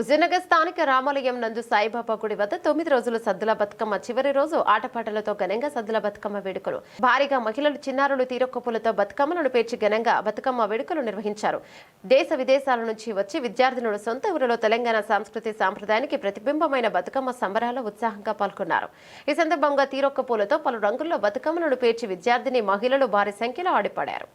హుజూర్నగర్ స్థానిక రామాలయం నందు సాయిబాబా గుడి వద్ద తొమ్మిది రోజుల సద్దుల బతుకమ్మ. చివరి రోజు ఆటపాటలతో ఘనంగా సద్దుల బతుకమ్మ వేడుకలు. భారీగా మహిళలు చిన్నారులు తీరొక్కపులతో బతుకమ్మలను పేర్చి ఘనంగా బతుకమ్మ వేడుకలు నిర్వహించారు. దేశ విదేశాల నుంచి వచ్చి విద్యార్థినులు సొంత ఊరిలో తెలంగాణ సంస్కృతి సాంప్రదాయానికి ప్రతిబింబమైన బతుకమ్మ సంబరాల్లో ఉత్సాహంగా పాల్గొన్నారు. ఈ సందర్భంగా తీరొక్క పూలతో పలు రంగుల్లో బతుకమ్మలను పేర్చి విద్యార్థిని మహిళలు భారీ సంఖ్యలో ఆడిపాడారు.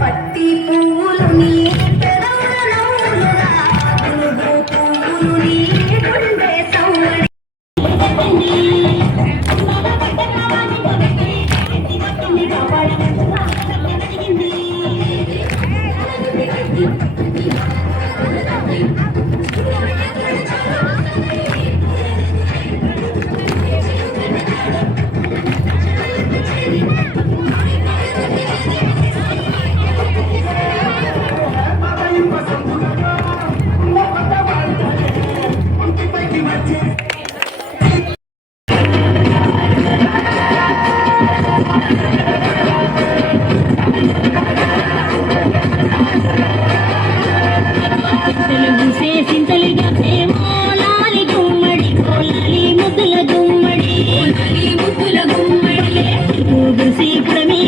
పత్తి పువ్వులు నీ పువ్వులు నీ గుండె సౌందర్య తెలుగు చేసింతలిగా ప్రేమ లాలి గుమ్మడి కోలాలి ముద్దుల